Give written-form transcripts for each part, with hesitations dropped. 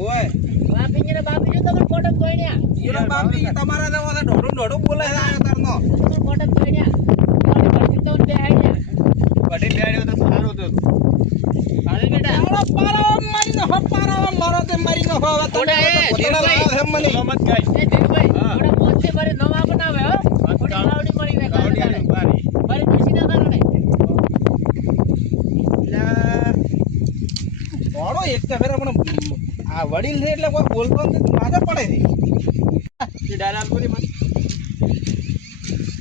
ઓય બાપી ને બાપી જો તમે કોટક કોઈન્યા ઈરો બાપી તમારા દેવા ઢોડું ઢોડું બોલે છે તારનો કોટક કોઈન્યા કોટક તો બે આઈયા બડી બેડ્યો તો સારું તો અરે બેટા ઓળો પારાવા મારી ન હો પારાવા મારો તે મારી ન હો ઓડા એ ધીરુભાઈ મને મત કાઈ એ ધીરુભાઈ ઓડા પોતે ભરે નવા બનાવે હો થોડી કાવડી મળી વે કાવડી મારી ખુશી ના કારણે ઓળો એક કે ફેર પણ આ વડીલ છે એટલે કોઈ બોલતો નથી માજા પડે છે એ ડાયલ પૂરી મત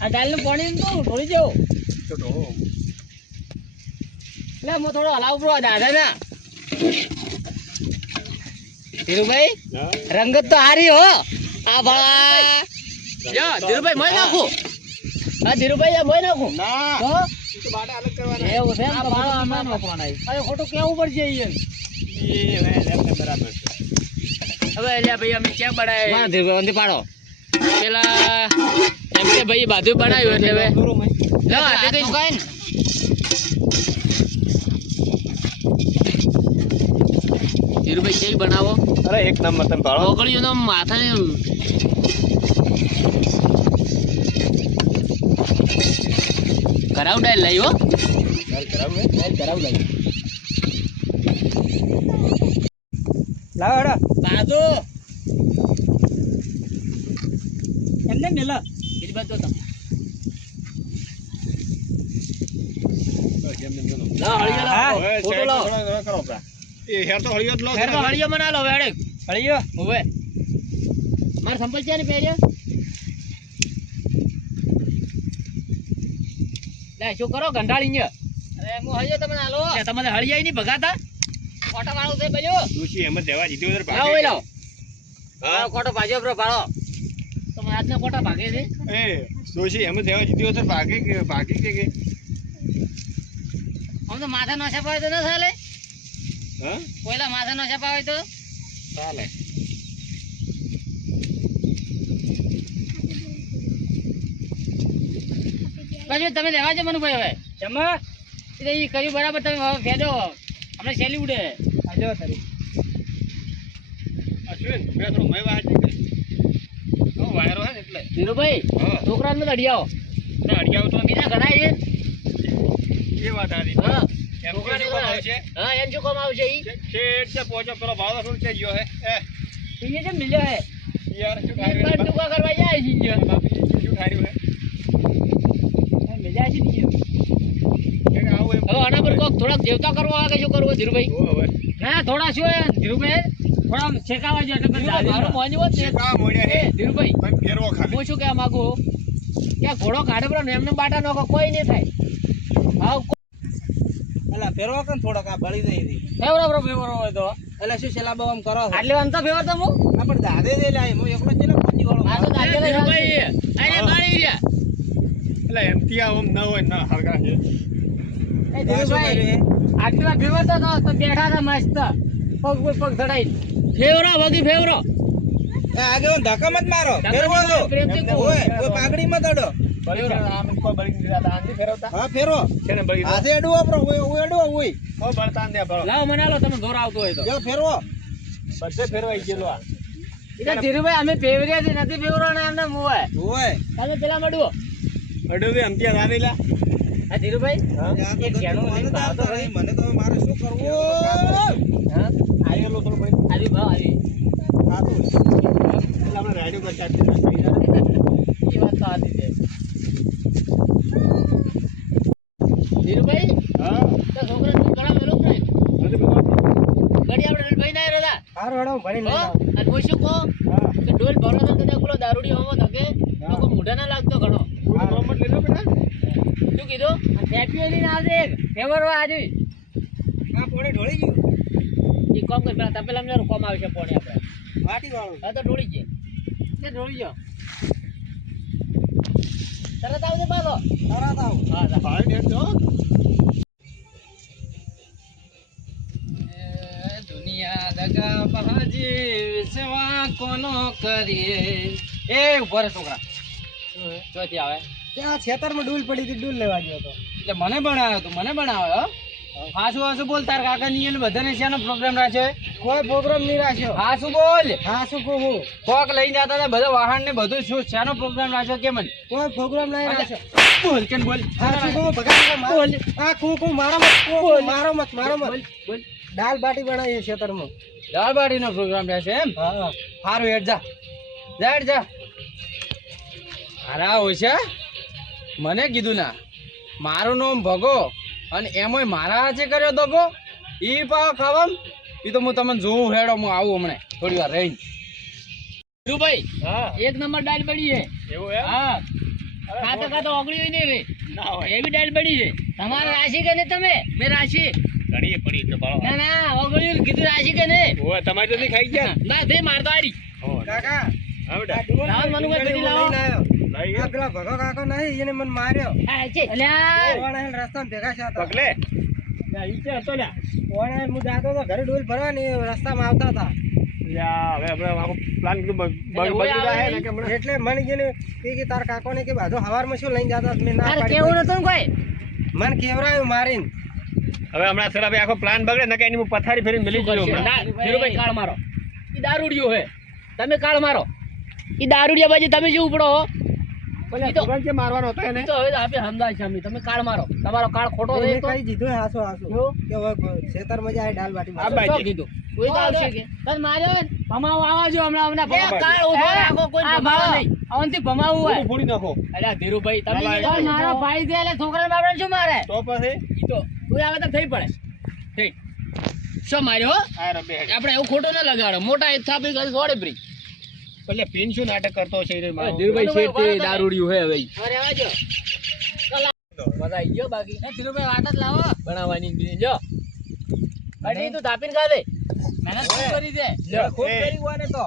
આ દાલ નું પાણી તો ઢોળી જેવો તો ઢો લે મો થોડો હલાવ બ્રો દાદા ના ધીરુભાઈ રંગત તો હારી હો આ ભળા યો ધીરુભાઈ મોય નાખો હા ધીરુભાઈ આ મોય નાખો ના તો તો બાડા અલગ કરવાના એવું છે આ ભાળો આમાં નાખવાના અરે ખોટું કેવું પડશે ઈ એ હવે બરાબર હવે એલા ભાઈ અમે ચા બનાય વાહ ધીરુભાઈ વંદે પાડો પેલા એમ કે ભાઈ બાજુ બનાવ્યું એટલે હવે લો આ તે કઈ ધીરુભાઈ કેવી બનાવો અરે એક નંબર તમે ભાળો ઓગળીઓ નો માથાને કરાવ ડાલ લઈ હો કરાવ લઈ લાવ હડા બાજુ એમને મેલા બીજી બાજુ તો લા હળિયો લા ફોટો લો કરો પ્રા એ હેર તો હળિયો જ લો હેર માં હળિયો મના લો વેડે હળિયો હોવે માર સંપલ છે ને પહેર્યો લે શું કરો ગંડાળી ને અરે હું હળિયો તમને આલો લે તમને હળિયાઈ ની ભગાતા કોટા વાળો છે બજો દોશી એમ દેવા દીધી ઉધર લાવ ઓય લાવ હા કોટો ભાજો બ્રો ભાળો તમે આજના કોટા ભાગે છે એ દોશી એમ દેવા દીધી ઉધર ભાગે કે આમ તો માથા નો છપાવે તો ન ચાલે હા કોઈલા માથા નો છપાવે તો ચાલે પછી તમે લેવા જો મનુભાઈ હવે જમા એટલે ઈ કર્યું બરાબર તમે હવે ફેદો આપણે શેલી ઉડે આજો તારી અશ્વિન મે થોડો મે વાત ઓ વાયરો હે એટલે ધીરુભાઈ છોકરાને અડિયાઓ ના અડિયાવ તો બીજા ઘણા છે એ વાત આરી હા એમ છોકરાને કોમ આવશે હા એમ શું કામ આવશે ઈ શેઠ છે પોચો પેલો ભાવ શું છે ગયો હે ઈ જે મિલ્યો હે યાર શું ઈ ખાઈ પર ટુકા કરવા જાય છે ઈ બાપી શું ખાઈ હે મજા છે ઈ કે આવું એમ હવે આના પર કોક થોડાક દેવતા કરવા આવે શું કરવું ધીરુભાઈ હવે ના થોડા શું ધીરુભાઈ થોડા શેકાવા જો એટલે મારો મોંજવો છે કા મોડ્યા હે ધીરુભાઈ ભાઈ ફેરવો ખાલી હું શું કહેવા માંગુ કે ઘોડો કાઢે બરો ને એમને બાટા નો કોઈ નહીં થાય હાવ એલા ફેરવો કન થોડક આ બળી જઈ હતી ફેવરો હોય તો એટલે શું સેલા બમ કરો આટલે અંત ફેવર તો હું આપણે દાદે દે લાય હું એકલો છે ને પતી વાળો આ તો દાદે ધીરુભાઈ આને બાળી રહ્યા એટલે એમથી આમ ન હોય ના હરગા છે એ ધીરુભાઈ આટલા ફેવર તો બેઠા હતા મસ્ત પગ ચડાઈ ફેવરો વગી ફેવરો એ આગે હું ધક્કા મત મારો ફેરવો દો ઓય કોઈ પાઘડી મત અડો આમ કોઈ બળી દીધા આંધી ફેરવતા હા ફેરો કેને બળી હાથે અડવો આપરો ઓય અડવો ઓય કો બળતા દે ભરો લાવ મને આલો તમે દોર આવતો હોય તો જો ફેરવો બધે ફેરવાઈ ગયેલો આ એટલે ધીરુભાઈ અમે ફેવરિયા છે નથી ફેવરો ને એમને મોય ઓય તમે પેલા મડવો અડવે અંતિયા આવેલા હા ધીરુભાઈ એક જેનો મને તો મારે શું કરવું હા આયેલો તો ભાઈ આવી ભાવ આવી આ તો એટલે આપણે રાડ્યો પર ચાટી એ વાત તો આતી છે ધીરુભાઈ હા તો છોકરા તું ઘણા મેલો ને અરે બધા ગડી આપણે ભાઈ ના રહેલા હાર વડો ભરી લઈ આવ અને કોઈ શું કહો હા કે ડોલ ભરો તો તને પેલો દારૂડી હોવો થકે તો કોઈ મોઢા ના લાગતો ઘણો કોઈ પ્રોમોટ લઈ લો બેટા શું કીધું હેપી એલી ના આવજે ફેવર આજે આ પોડે ઢોળી ગયું એ કોમ કર પેલા તપેલા મને કોમ આવશે પોણે આપણે વાટી વાળું હા તો ઢોળી છે તે ઢોળી જો તરત આવજે પાછો તરત આવ હા ભાઈ ને જો દુનિયા દગા બહાજી સેવા કોનો કરીએ એ ઉપર છોકરા ચોથી આવે ત્યાં ખેતરમાં ડૂલ પડી હતી ડૂલ લેવા ગયો હતો એટલે મને બનાવ્યો તું મને બનાવ્યો હાસુ બોલ તાર કાકા ની એને બધાને શેનો પ્રોગ્રામ રાખ્યો કોઈ પ્રોગ્રામ નહીં રાખ્યો. હાસુ બોલ હા શું કહું હું? કોક લઈને જતા હતા બધા વાહન ને બધું શું શેનો પ્રોગ્રામ રાખ્યો કે મને કોઈ પ્રોગ્રામ નહીં રાખ્યો. બોલ કેમ બોલ હા શું કહું? ભગા બોલ. આ કુકુ મારો મત કુકુ, મારો મત બોલ બોલ દાલ બાટી બનાવી છે ખેતરમાં. દાળ બાટીનો પ્રોગ્રામ રહેશે એમ હા સારું હેડ જા હેડ જા હારા હોય છે મને કીધું ના મારું નામ ભગો અને એમાંય મારા હાથે કર્યો દગો ઈ પાવ ખાવામ ઈ તો હું તમને જોઉં હેડો હું આવું હમણે થોડી વાર રહીને ભાઈ હા એક નંબર દાળ પડી છે એવું એમ? હા ખાતો ઓગળી નહીં રે ના હોય. એવી દાળ પડી છે તમારે રાશી કે નહીં તમે મેં રાશી ઘણી પડી તો ભાવ. ના ઓગળ્યું કીધું રાશી કે નહીં ઓય તમારે તો નહીં ખાઈ ગયા. ના તે મારતો આડી કાકા લાવો મનુભાઈ પેટી લાવો. આ પેલા ભગો કાકો નહીં એને મને માર્યો. અલ્યા ઓણાને રસ્તામાં ભેગા છે હતા. પકલે ઓણાને હું જાતો તો ઘરે ડોલ ભરવા ને એ રસ્તામાં આવતા હતા. યા હવે આપણે આખો પ્લાન કીધું બગડી જાય ને કે હમણાં. એટલે મને કે તાર કાકો ને કે બાધો હવારમાં શું લઈને જતા મેં ના પાડી. કેવું નતું કોઈ મને કેવરાયું મારીને. હવે હમણાં સર આપણે આખો પ્લાન બગડે ને કે એની હું પથારી ફેરીને મિલી ગયો હમણાં. ના ધીરુભાઈ કાળ મારો ઈ દારૂડિયો હે તમે કાળ મારો ઈ દારૂડિયા બાજી તમે શું ઉપડો હો પેલા છોકરાને જે મારવાનો હતો એને ઈ તો હવે આપે હમદાય છે અમે તમે કાળ મારો તમારો કાળ ખોટો મેં છે તો કઈ દીધું હાસો હાસો કે હવે ખેતરમાં જાય દાલ બાટી આ બનાવે. બાજુ. શું કીધું કોઈ તો આવશે કે તને માર્યો હોય ને ભમાવો આવાજો હમણાં આ બાજુ. કાળ ઉભો રાખો કોઈ ભમાવો નહીં આવનથી ભમાવું હોય પૂરું ફોડી નાખો અલ્યા ધીરુભાઈ તમે બાબા, કીધું મારો ભાઈ છે એટલે છોકરાને બાપડાને શું મારે તો પછી ઈ તો કોઈ આવે તો થઈ પડે થઈ શું માર્યો હો? આ રબે હેડ. આપણે એવું ખોટું ના લગાડો મોટા એક થાપી કરી છોડે બ્રી પેલે પિન શું નાટક કરતો છે એ મારો. ધીરુભાઈ શેઠ દારૂડિયું હે હવે અરે આવાજો મજા આવી ગયો બાકી એ ધીરુભાઈ વાટ જ લાવો બનાવવાની બીજી જો અડી તું તાપીને ખા દે મહેનત ખૂબ કરી દે ખૂબ એ. કરી હોય ને તો.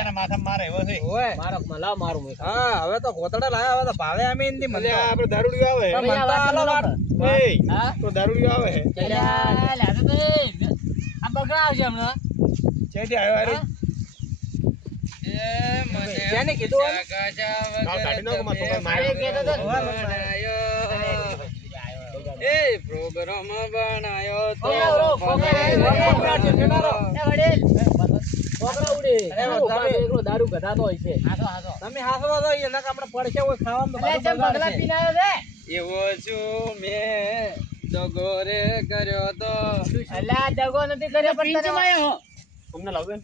એના માથામાં મારે એવો છે. ઓય. મારો લાવ મારું મેં હા હવે તો ગોતડા લાયા હવે તો ભાવે અમે એનથી એટલે મને આ આપણે દારૂડિયો આવે પણ મનતા આલો વાત. એ હા તો દારૂડિયો આવે છે ચલ્યા લે તો આ બગડા આવશે હમણાં ચેથી આવ્યો અરે જેને કીધું હોય ને? ના, કાઢી નાખો મારા છોકરાને માર્યો. અરે કહેતો તો એ પ્રોગ્રામ બનાયો તો દારૂ ગધાતો હોય છે તમે હાસવા તો એના કે આપણે પડશે હોય ખાવામાં તો બધું બગાડશે. એવો છું મેં દગો રે કર્યો તો અમને લાવજો ને.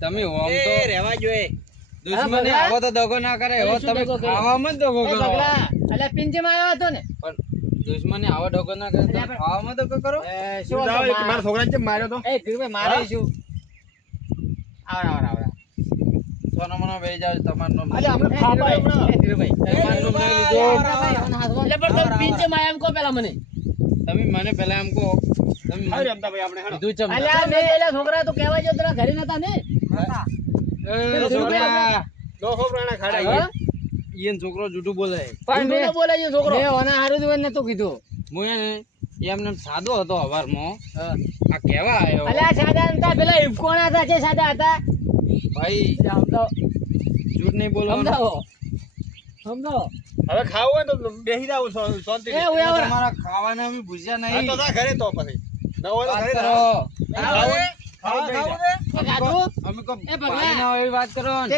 તમે હોમ એ તો રહેવા જોઈએ. દુશ્મને આવો તો દગો ના કરે એવો તમે ખાવામાં જ દગો કરો પણ દુશ્મને આવો દગો ના કરે તમે ખાવામાં દગો કરો શું જાવ કે મારા છોકરાને કેમ માર્યો તો સોનો મનો બેહી જાવ તમારનો અલે આપણે ખાવા હમણાં. તમારનો નહીં લીધો તમે મને પેલા એમ કહો તમે આવી રમતા ભાઈ આપણે હેડો. કીધું ચમ એ છોકરા લો છોકરાના ખાડા હા? ઈયન છોકરો જૂઠું બોલે હું એને એમને સાદો હતો હવારમાં આ કેવા આવ્યો ભાઈ જૂઠ નહીં બોલવાનું હવે ખાવું હોય તો બેસી જાવ શાંતિ તમારા ખાવાના અમે ભૂસ્યા હા નહીં તો જા ઘરે તો પછી ન હોય તો વાત ઘરે કરો. જાઓ. ખાવું ખાવું ખાવું બેસી છે? અમે કો એ ભગવાન. ભાઈ ના હોય એવી વાત કરો ને.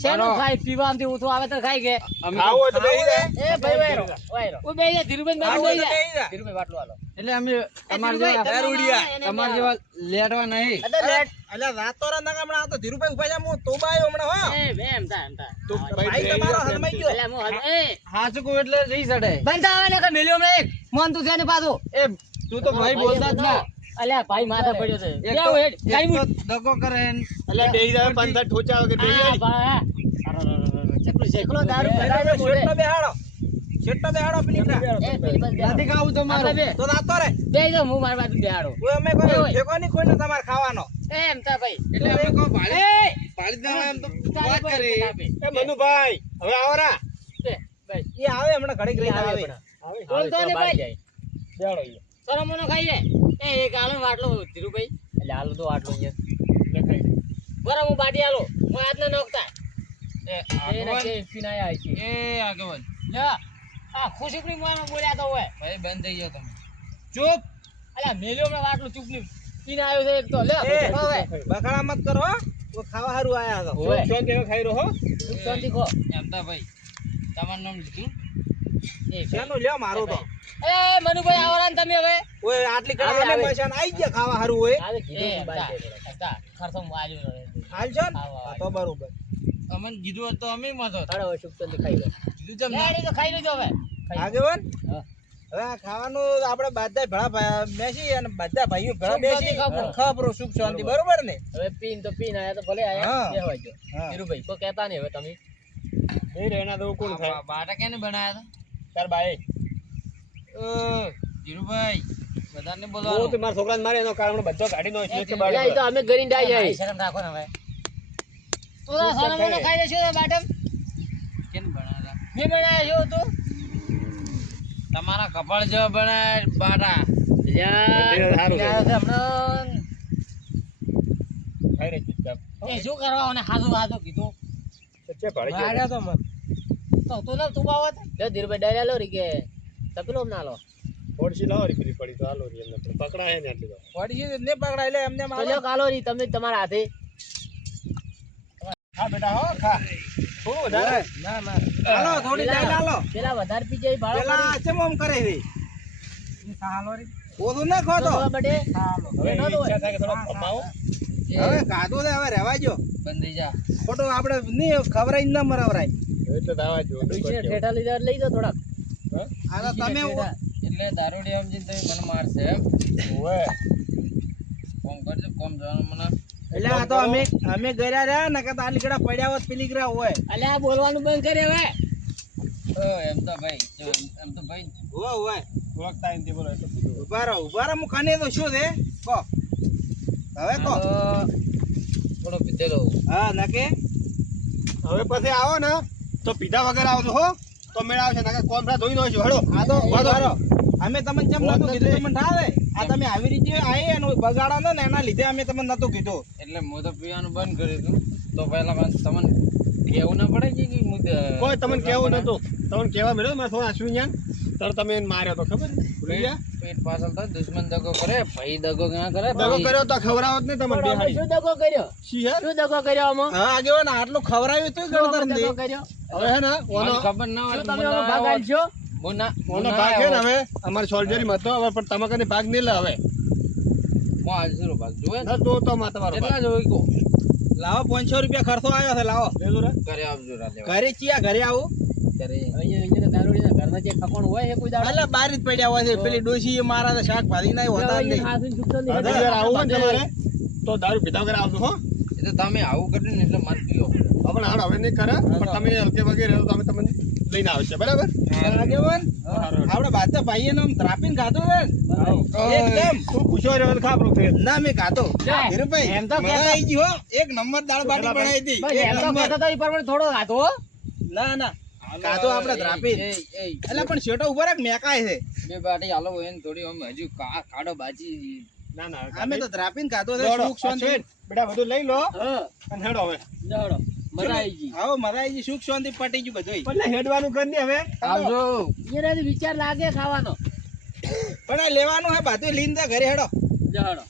શેનું મારો. ખાય પીવામાંથી ઊઠું આવે તો ખાઈ કે અમે ખાવું હોય તો બેસી જા. એ ભાઈ વાયરો વાયરો ઓ બે જા ધીરુભાઈ ખાવું બાજુ હોય બેસી તો જા બેસી જા. ધીરુભાઈ બાટલો હાલો એટલે અમે તમારા ધીરુભાઈ, જેવા દારૂડિયા. તમારા જેવા લેટવા નહીં અરે લેટ અલ્યા રાત તો રાત ના હમણાં આ તો ધીરુભાઈ ઉભા છે હું તોબાયો હમણાં હો. એ એમ તા તું ભાઈ બેસી તમારો જા. હલમાઈ ગયો. અલ્યા મો એ હાચું કહું એટલે જઈ સડે બંધ આવે ને કે મેલ્યો હમણાં એક મોન તું છે ને પાછું એ તું તો ભાઈ બોલતા જ ના અલ્યા ભાઈ માથે પડ્યો છે એક બે તો હેડ એક તો દગો કરે ને અલ્યા બેસી જા. 5-7 ઠોચા આવે કે બેસી હા જા. ભા ચકલું શેકલો દારૂ એટલે પડાવે હવે શેઠનો બેહાડો. શેઠનો બેહાડો પેલી ના. એ પેલી બંધ નથી ખાવું તમારું આપણે બે તો રાતો રે બે જો હું માર બાજુ બેહાડો કોઈ અમે કોઈ ઠેકો નહીં કોઈને તમારે ખાવાનો. એમ તા ભાઈ એટલે અમે કહો એ પાડી દેવા એમ તો વાત કરી એ મનુભાઈ હવે આવો રા. ભાઈ એ આવે હમણાં ઘડીક રહીને આવે. બોલતો ને ભાઈ બેહાડો અહીંયા. સરમોનો ખાઈ લે એ એક આલો વાટલો ધીરુભાઈ એટલે આલો તો વાટલો અહીંયા લે ખાઈ. બરાબર હું બાટી આલો હું હાથ ના નોખતા એ એ ના કે પીનાયા છે એ આગળ લ્યા આ ખુશીપણી મોમાં બોલ્યા તો હોય ભાઈ બંધ થઈ જાઓ તમે. ચૂપ. અલ્યા મેલ્યો હમણાં વાટલું ચૂપની પીને આવ્યો છે એક તો લે એ, હવે બખાડા મત કરો હો. તો ખાવા હારું આયા છો. ઓય. શાંતિ હવે ખાઈ રહ્યો હો સુખ શાંતિ ખો એમ તો ભાઈ તમારું નામ લીધું એ શેનું લ્યો મારું તો. એ મનુભાઈ આવરા ને તમે હવે ઓય આટલી કડા આવે, અમે આવે. મચાન આઈ ગયા ખાવા હારું હોય. આજે કીધું ખર્ચો આવ્યો હાલ છો ને? હા, તો બરોબર. અમને કીધું હોત તો અમે મત હોત. હાડો સુખ શાંતિ ખાઈ લો કીધું તેમ ના. તો ખાઈ લેજો હવે આગેવાન હા. હવે આ ખાવાનું આપણે બધા ભેળા બેસી અને બધા ભાઈઓ ભેળા સુખ શાંતિ બેસી ખાપરો. ખાપરો સુખ શાંતિ બરોબર ને. હવે પીન તો પીન આયા તો ભલે હા. આયા બે હોય જો હા. ધીરુભાઈ કોઈ કહેતા નહીં હવે તમે નહીં રહેના દઉં કોણ થાય બાટા કેને બનાયા હતા? તાર બાએ ધીરુભાઈ બધાને હું બોલવાનું. તો મારા છોકરાને મારે એનો કારણ બધો કાઢી નો એટલે અલ્યા, ઈ તો અમે ગરીને ડાઈ જાય શરમ રાખો ને હવે તું સોના મને ખાઈ લેશો બાટમ કેને બનાયા હતા? મેં બનાવ્યા છો તું તમારા કપાળ જેવા બનાયા બાટા. સારું છે. હમણાં ખાઈ રહી ચૂપચાપ એ શું કરવા અને હાજુ હાજુ કીધું વચ્ચે ભાડી ગયો. તો મત. તો તું ના તું બાવત લે ધીરુભાઈ ડાયરા લો રી કે તપેલો ના લો થોડીસી લાવો રી પેલી પડી તો હાલો રી એમને પણ પકડાય ને આટલી તો વળી ને પકડાય લે એમને તો મારો. લ્યો કાલો રી તમે તમારા હાથે ખા બેટા હો ખા થોડું વધારે ના ના હાલો થોડી દાલ હાલો. પેલા વધારે પી જાય ભાડો પેલા ચમ આમ કરે છે. ઓછું ના ખો તો. બડે હવે ન એની દોય. ઈચ્છા થાય કે થોડો કમાવો હવે ખાધું છે હવે રહેવા જો. બંધ થઈ જા. ખોટું આપણે નહીં ખવરાય ન મરાવરાય. એટલે દાવા જો પૈસે ઠેઠા લીધા લઈ જાઓ થોડાક આ તો તમે એટલે દારૂડી સમજીને તમે મને મારશે એમ? ઓય કોમ કરજો, કોમ જવાનું મને. એટલે આ તો અમે ગયા રહ્યા ને કે આ લીકડા પડ્યા હોત પેલી ગ્રા હોય. અલ્યા આ બોલવાનું બંધ કરે હવે એમ તો ભાઈ એમ તો ભાઈ હોય હોય. ઓળખતા નથી બોલો એટલે કીધું. ઉભા રહો હું ખાને તો શું છે કહો હવે કહો. થોડો પીધેલો. હા નકે હવે પછી આવો ને તો પીધા વગર આવજો હો તો મેળ આવશે નકર કોમરા ધોઈ દો છો હળો આ તો વાંધો ઉભા રહો. અમે તમને જેમ નતું કીધું તમને ઠાવે. આ તમે આવી રીતે આવી અને બગાડો ને એના લીધે અમે તમને નતું કીધું. એટલે હું તો પીવાનું બંધ કર્યું હતું. તો પહેલા તમને કેવું ના પડે કે હું કોઈ તમને કેવું નતું તમને કેવા મળ્યો મારે થોડા આંસુ જ્ઞાન તર તમે એને માર્યો તો ખબર ભૂલી ગયા પેટ પાછળ તો દુશ્મન દગો કરે, ભાઈ દગો ક્યાં કરે? દગો કર્યો તો ખવડાવત ને તમને પણ અમે બેહાડી શું દગો કર્યો શી હે શું દગો કર્યો આમાં હા આગેવાન આટલું ખવરાવ્યું તું શું ગણતર અમે નહીં. દગો કર્યો હવે હે ને ઓનો મને ખબર ના હોય શું તો તમે મને આમાં ના ભાગ આવડે. આલશો? ઓનો ભાગ છે ને હવે અમારે સોલ્જરી માં તો હવે પણ તમે કને ભાગ નહીં લે હવે હું આજ શું ભાગ જોવે ને? ન તો માં તમારો ભાગ કેટલા જોઈ કો લાવો 500 રૂપિયા ખર્ચો આવ્યો છે લાવો. લેજો રે ઘરે આવજો રાતે. ઘરે ચિયા ઘરે આવું ઘરે અહીંયા દારૂડીના ઘરના જે ખકોણ હોય છે કોઈ દાડો એટલે બાર જ પડ્યા હોય છે. પેલી ડોશી મારા તો શાક ભાજી ના હોતા જ નહીં. હાથું ચૂકતો નહીં. હવે યાર આવું હોય ને તમારે તો દારૂ પીધા વગર આવજો હો એ તો તમે આવું કર્યું ને એટલે મારે પીવો પડે. આપણે હાડ હવે નહીં કરે પણ તમે હલકે વગેરે તો અમે તમને લઈને આવશે બરાબર આગેવાન આપણે બાદશાહ ભાઈએ ને આમ ત્રાપીને ખાધું છે ને? એકદમ તું પૂછો રે ખાપરું છે ના મેં ખાધું. જા. ધીરુભાઈ, એમ તો મજા કહેતા. આવી ગઈ હો. એક નંબર દાળ બાટી બનાવી હતી. બસ એક એમ તો નંબર. કહેતા હતા ઈ પ્રમાણે થોડો ખાધો હો. ના ના ખાધું આપણે ત્રાપી. એટલે પણ શેટો ઉપર એક મેકાય છે. બે બાટી હાલો એને થોડી આમ હજુ કાઢો બાજી. ના ના અમે તો ત્રાપીને ખાધું છે. દોડો. સુખ શાંતિ. બેટા બધું લઈ લો હા અને હેડો હવે જાડો મજા આવી ગઈ આવો મજા આવી ગઈ. સુખ શાંતિ પટી ગયું બધું. એટલે હેડવાનું કરી ને હવે આવજો. એનાથી વિચાર લાગે ખાવાનો પણ આ લેવાનું હે બધું લીન ઘરે હેડો. જાડો